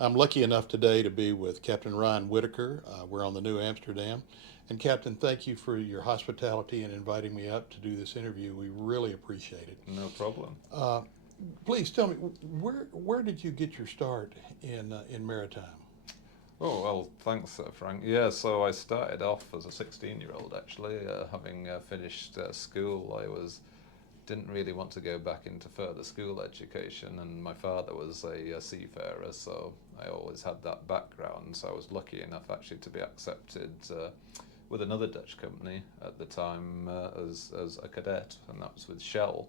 I'm lucky enough today to be with Captain Ryan Whitaker. We're on the New Amsterdam. And Captain, thank you for your hospitality and inviting me up to do this interview. We really appreciate it. No problem. Uh, Please tell me, where did you get your start in maritime? Oh, well, thanks, Frank. Yeah, so I started off as a 16-year-old actually, having finished school. I was didn't really want to go back into further school education, and my father was a seafarer, so I always had that background. So I was lucky enough actually to be accepted with another Dutch company at the time as a cadet, and that was with Shell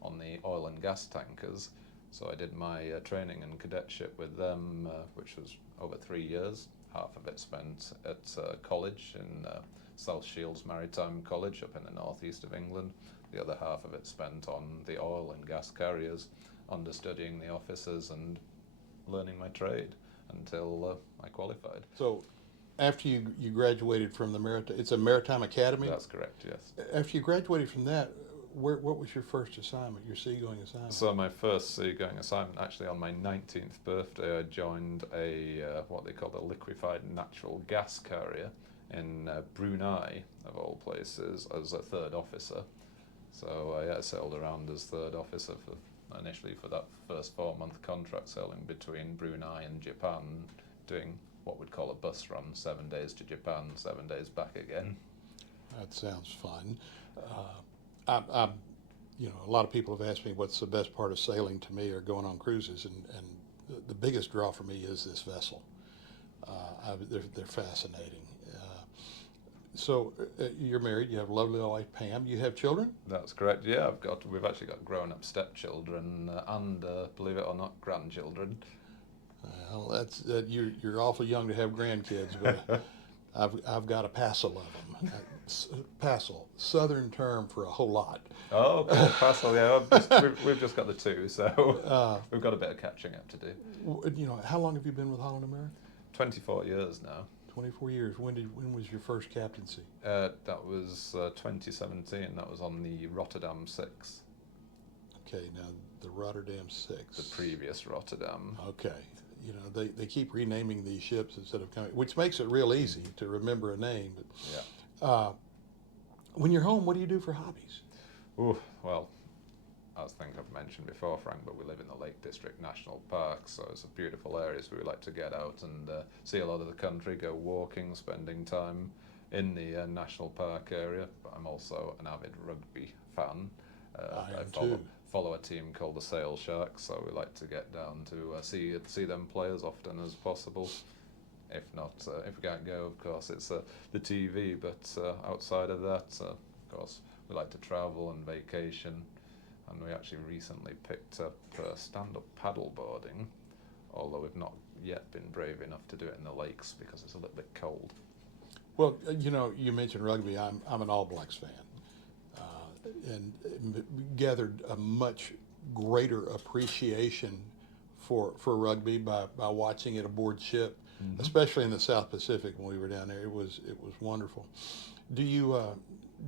on the oil and gas tankers. So I did my training and cadetship with them, which was over 3 years. Half of it spent at college in South Shields Maritime College up in the northeast of England. The other half of it spent on the oil and gas carriers, understudying the officers and learning my trade until I qualified. So, after you graduated from the maritime, it's a maritime academy. That's correct, yes. After you graduated from that, what was your first assignment, your seagoing assignment? So my first seagoing assignment, actually on my 19th birthday, I joined a what they call a liquefied natural gas carrier in Brunei, of all places, as a third officer. So I sailed around as third officer for initially for that first 4 month contract, sailing between Brunei and Japan, doing what we'd call a bus run, 7 days to Japan, 7 days back again. That sounds fun. I'm, a lot of people have asked me what's the best part of sailing to me or going on cruises, and the biggest draw for me is this vessel. They're fascinating. You're married. You have a lovely wife, Pam. You have children? That's correct. Yeah, we've actually got grown-up stepchildren and believe it or not, grandchildren. Well, you're awful young to have grandkids, but I've got a passel of them. Passel, Southern term for a whole lot. Oh, okay, Pascal. Yeah, we've just got the two, so Uh, we've got a bit of catching up to do. how long have you been with Holland America? 24 years now. 24 years. When was your first captaincy? That was 2017. That was on the Rotterdam 6, Okay, now the Rotterdam the 6. previous Rotterdam. Okay, they keep renaming these ships instead of coming, which makes it real easy to remember a name. Yeah. But when you're home, what do you do for hobbies? Ooh, well, I think I've mentioned before, Frank, but we live in the Lake District National Park, so it's a beautiful area. So we like to get out and see a lot of the country, go walking, spending time in the national park area. But I'm also an avid rugby fan. I I am follow too. follow a team called the Sail Sharks, so we like to get down to see them play as often as possible. If not, if we can't go, of course, it's the TV. But outside of that, of course, we like to travel and vacation. And we actually recently picked up stand-up paddle boarding, although we've not yet been brave enough to do it in the lakes because it's a little bit cold. Well, you mentioned rugby. I'm an All Blacks fan, and gathered a much greater appreciation for rugby by watching it aboard ship, Mm-hmm. especially in the South Pacific when we were down there. It was wonderful. Do you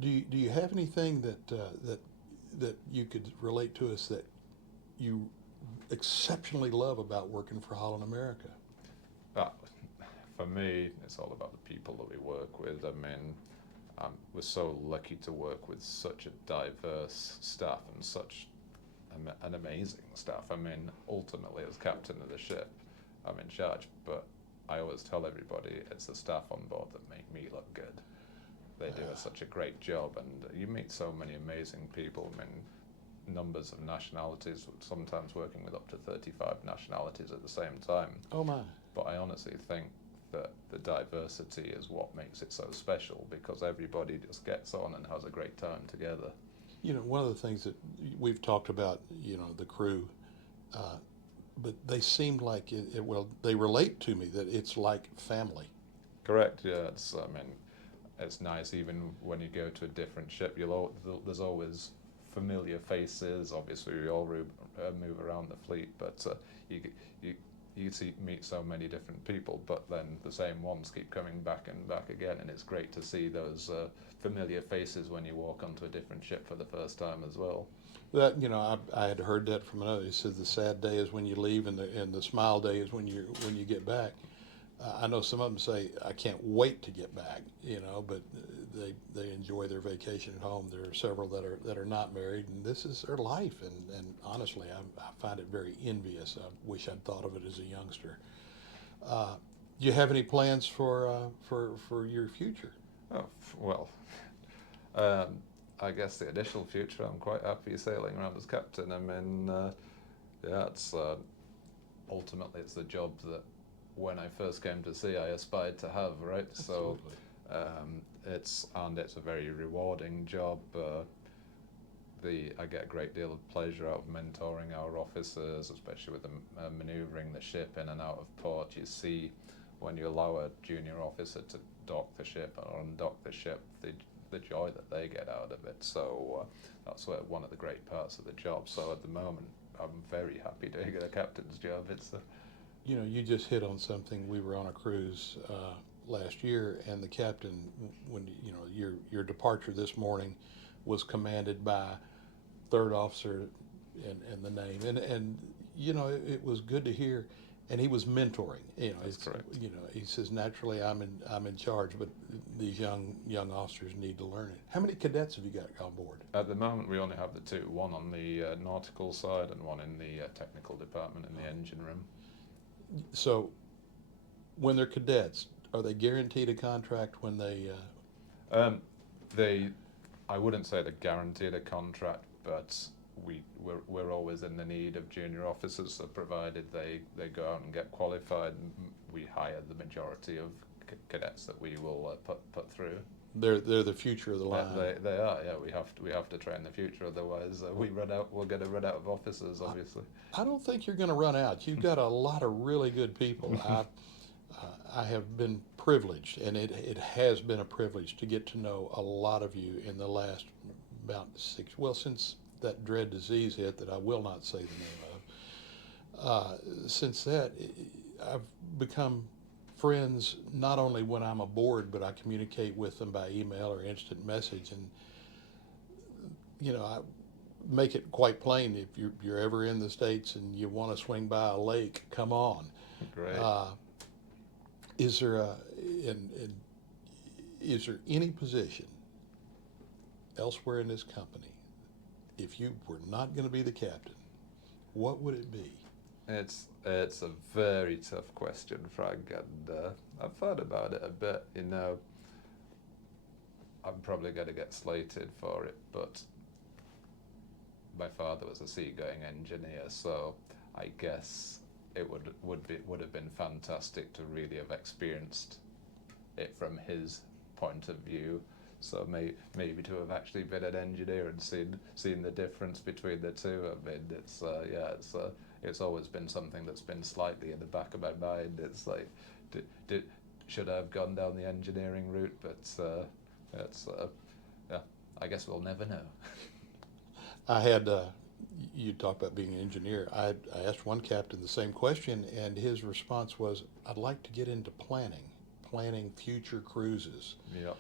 do you have anything that you could relate to us that you exceptionally love about working for Holland America? But for me, it's all about the people that we work with. I mean, we're so lucky to work with such a diverse staff and such an amazing staff. I mean, ultimately, as captain of the ship, I'm in charge, but I always tell everybody it's the staff on board that make me look good. They do such a great job, and you meet so many amazing people. I mean, numbers of nationalities, sometimes working with up to 35 nationalities at the same time. Oh my. But I honestly think that the diversity is what makes it so special because everybody just gets on and has a great time together. One of the things that we've talked about, the crew, uh, but they seemed like well, they relate to me that it's like family. Correct, yeah. I mean, it's nice even when you go to a different ship, there's always familiar faces. Obviously, we all move around the fleet, but you meet so many different people, but then the same ones keep coming back and back again, and it's great to see those familiar faces when you walk onto a different ship for the first time as well. That, you know, I had heard that from another. He said the sad day is when you leave, and the smile day is when you get back. I know some of them say, I can't wait to get back, you know, but they enjoy their vacation at home. There are several that are not married, and this is their life. And honestly, I find it very envious. I wish I'd thought of it as a youngster. Do you have any plans for your future? Oh, well, um, I guess the initial future, I'm quite happy sailing around as captain. I mean, yeah, it's ultimately it's the job that when I first came to sea, I aspired to have, right? Absolutely. So it's a very rewarding job. I get a great deal of pleasure out of mentoring our officers, especially with manoeuvring the ship in and out of port. You see, when you allow a junior officer to dock the ship or undock the ship, the joy that they get out of it. So that's one of the great parts of the job. So at the moment, I'm very happy doing a captain's job. It's You know, you just hit on something. We were on a cruise last year, and the captain, when you know your departure this morning, was commanded by third officer and the name, and you know it was good to hear, and he was mentoring. You know, That's correct. You know, he says naturally I'm in charge, but these young officers need to learn it. How many cadets have you got on board? At the moment, we only have the two, one on the nautical side and one in the technical department in the engine room. So, when they're cadets, are they guaranteed a contract when they? Um, I wouldn't say they're guaranteed a contract, but we're always in the need of junior officers. So provided they go out and get qualified, we hire the majority of cadets that we will put through. They're the future of the line. They are, yeah. We have to train the future, otherwise we're going to run out of officers, obviously. I don't think you're going to run out. You've got a lot of really good people. I have been privileged, and it has been a privilege to get to know a lot of you in the last about since that dread disease hit that I will not say the name of. Since that, I've become friends not only when I'm aboard, but I communicate with them by email or instant message, and you know I make it quite plain. If you're ever in the States and you want to swing by a lake, come on. Great. Is there is there any position elsewhere in this company, if you were not going to be the captain, what would it be? It's a very tough question, Frank, and I've thought about it a bit. You know, I'm probably going to get slated for it, but my father was a seagoing engineer, so I guess it would have been fantastic to really have experienced it from his point of view. So maybe to have actually been an engineer and seen the difference between the two. I mean, it's always been something that's been slightly in the back of my mind. It's like, should I have gone down the engineering route? But yeah, I guess we'll never know. I had you talk about being an engineer. I asked one captain the same question, and his response was, "I'd like to get into planning future cruises." Yeah.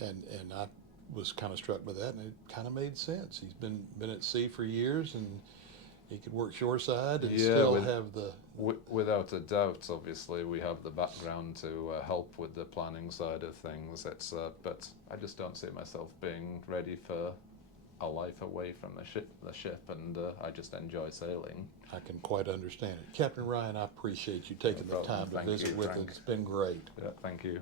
And I was kind of struck by that, and it kind of made sense. He's been at sea for years, and he could work shoreside and still have the. Without a doubt, obviously, we have the background to help with the planning side of things. But I just don't see myself being ready for a life away from the ship, and I just enjoy sailing. I can quite understand it. Captain Ryan, I appreciate you taking the time to visit with us. It's been great. Yeah, thank you.